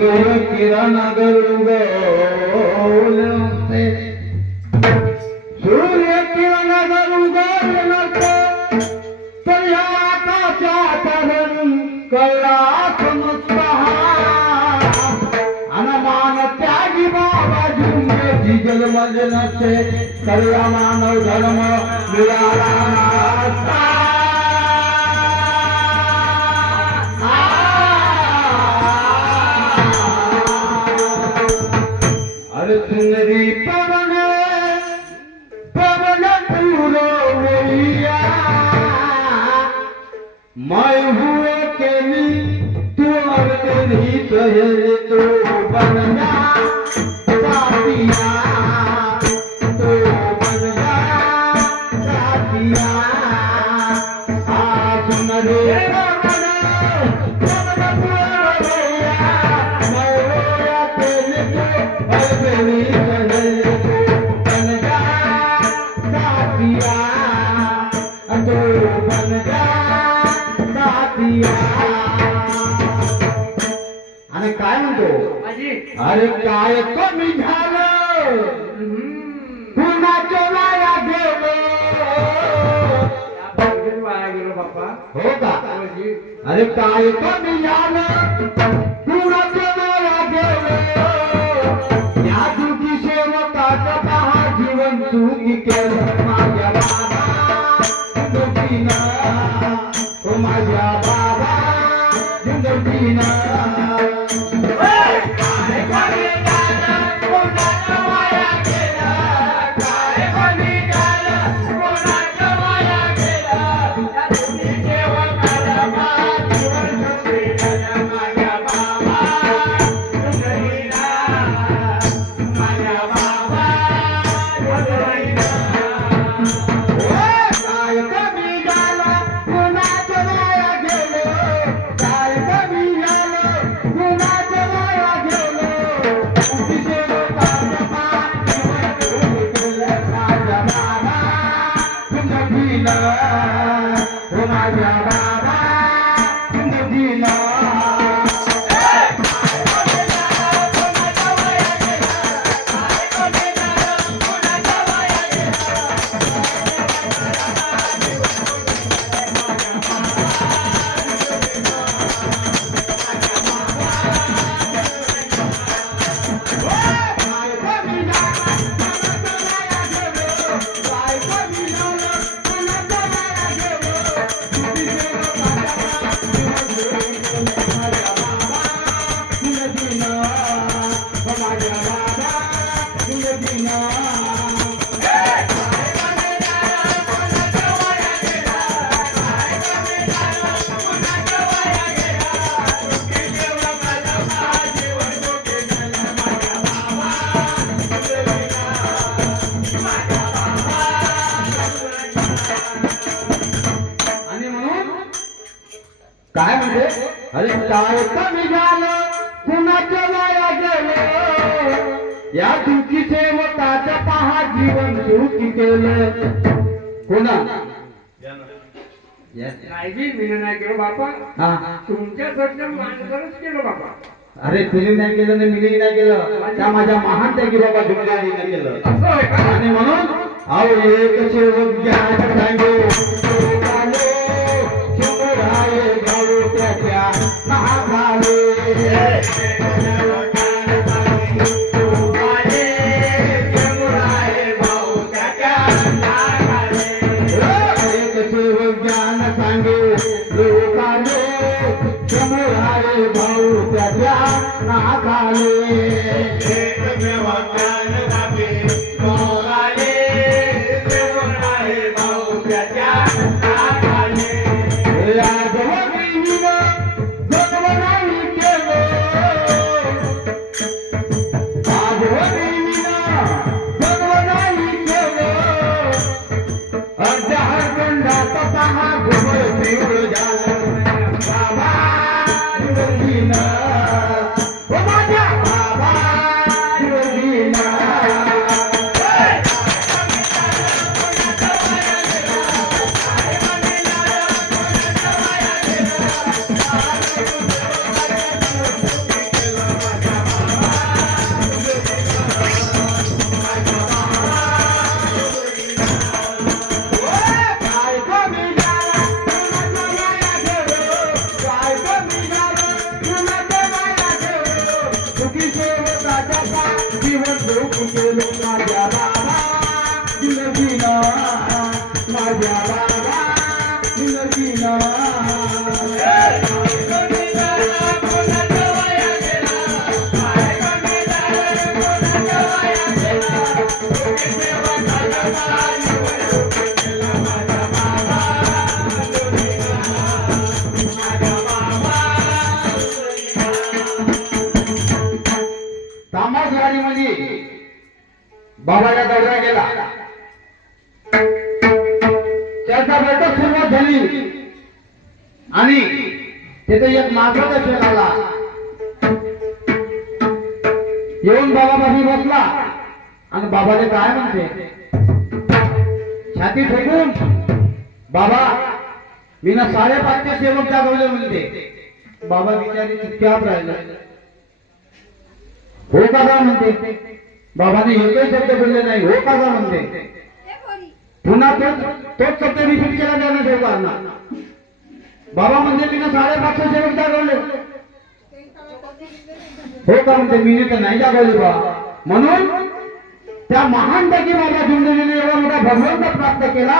सूर्य किरण गरुगोलते सूर्य किरण गरुगोलते तर या आकाशातून कळला समजता अनमान त्यागी बाबा झुंबेची जन्मजनते तर या मानव धर्म मिळाला नसता. सुंदरी पवन पवन पूरवैया मैं हुए केली तू और तेरी सहेली तू बन जा साथिया तू बन जा साथिया सुंदरी पवन पवन पूरवैया मैं हुए केली तू और तेरी सहेली तू बन जा साथिया तू बन जा साथिया. आणि काय म्हणतो अरे काय कमी झालं कुणाच्या वाया गेलो हो का अरे काय कमी झालं कुणाच्या वाया गेलो या दुखी सेवकाचा पहा जीवन चुकी केलं माझ्या बाबा जिंदगीनं हो माझ्या बाबा जिंदगीनं. हो माझ्या बाबा जिंदगीनं. काय म्हणजे अरे काय कमी झालं कुणाच्या वाया गेलं या दुःखी सेवकाच्या पहा जीवन सुखी केलं कोणा काळजी मी नाही केलं बापा तुमच्या सध्या माणसालाच केलं बापा. अरे तुम्ही नाही केलं नाही मी नाही केलं त्या माझ्या महान त्यागी बाबा धुमगाडी नाही केलं आणि म्हणून अहो एक सेवक ज्ञान सांगो महाकाले ज्ञान सांगे लोकाले चमुरारे भाऊ त्याच्या नाकाले बाबा केलं माझ्या बाबा जिंदगीला माझ्या बाबा जिंदगीला तांबाच गाडीमध्ये बाबाला दौरा गेला त्याचा बैठक सुरुवात झाली आणि तिथे एक मार्गदर्शक आला येऊन बाबापाशी बसला आणि बाबाने काय म्हणते छाती ठोकून बाबा मी ना 5.5 सेवक जागवले म्हणते बाबा बिचारी चुपचाप राहिला हो का म्हणते बाबाने एकही शब्द बोलले नाही हो का म्हणते पुन्हा तोच शब्द रिपीट केला त्याने ठेवला बाबा म्हणजे मी ना 5.5 सेवक जागवले हो का म्हणते मी तर नाही जागवले बाबा म्हणून त्या महान पैकी बाबा जिंदगीने एवढा मोठा भगवंत प्राप्त केला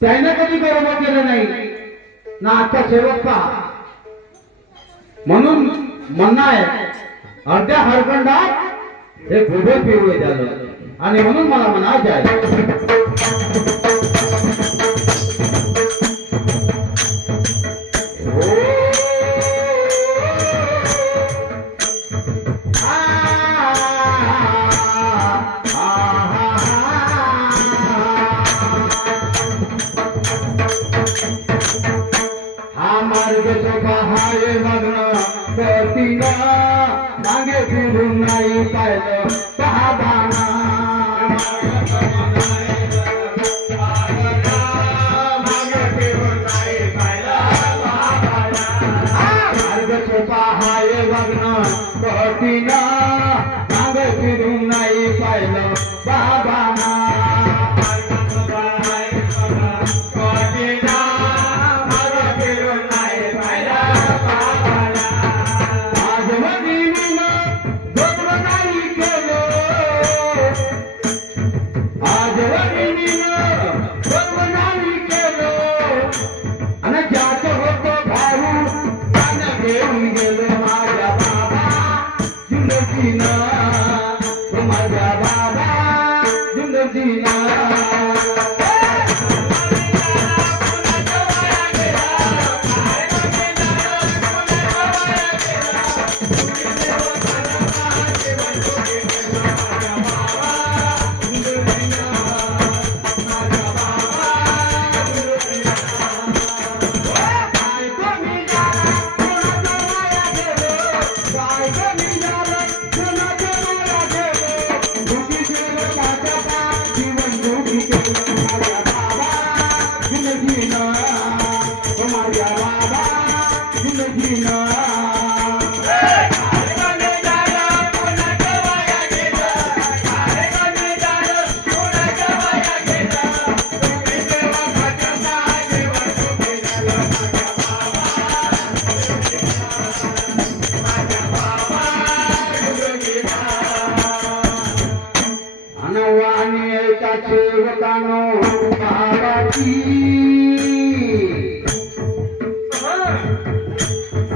त्याने कधी बरोबर केलं नाही ना आता सेवक पहा म्हणून म्हणणं आहे अर्ध्या हरकंडात हे गुढे पिवळे झालं आणि म्हणून मला म्हणायचं आहे हा मार्ग सोपा हाय मग्न करतीला मागे फिरून नाही पाहिलं पाहताना मागे फिरून नाही पाहिलं मार्ग सोपा हाय मग्न करतीला मागे फिरून नाही पाहिलं पाहताना माझ्या बाबा जिंदगीला सेवकानो भावाची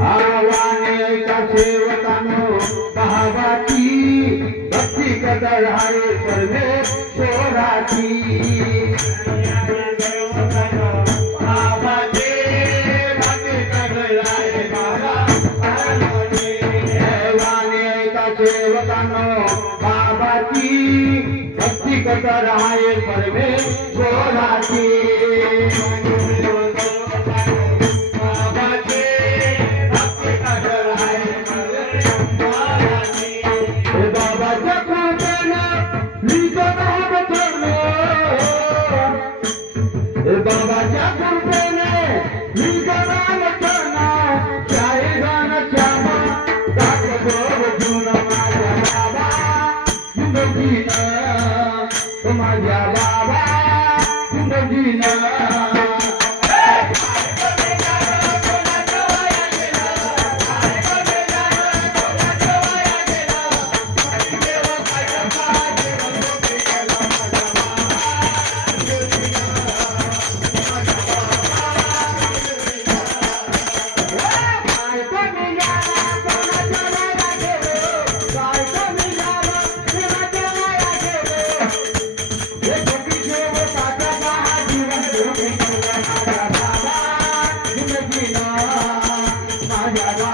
आवानेच्या सेवकानो भावाची भक्ती कदर आहे परमेश्वराची सेवकानो बाबाची भक्ती कदर आहे परमेश्वराची बाबाच्या कृपेनं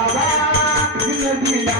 बाबा विनंतीला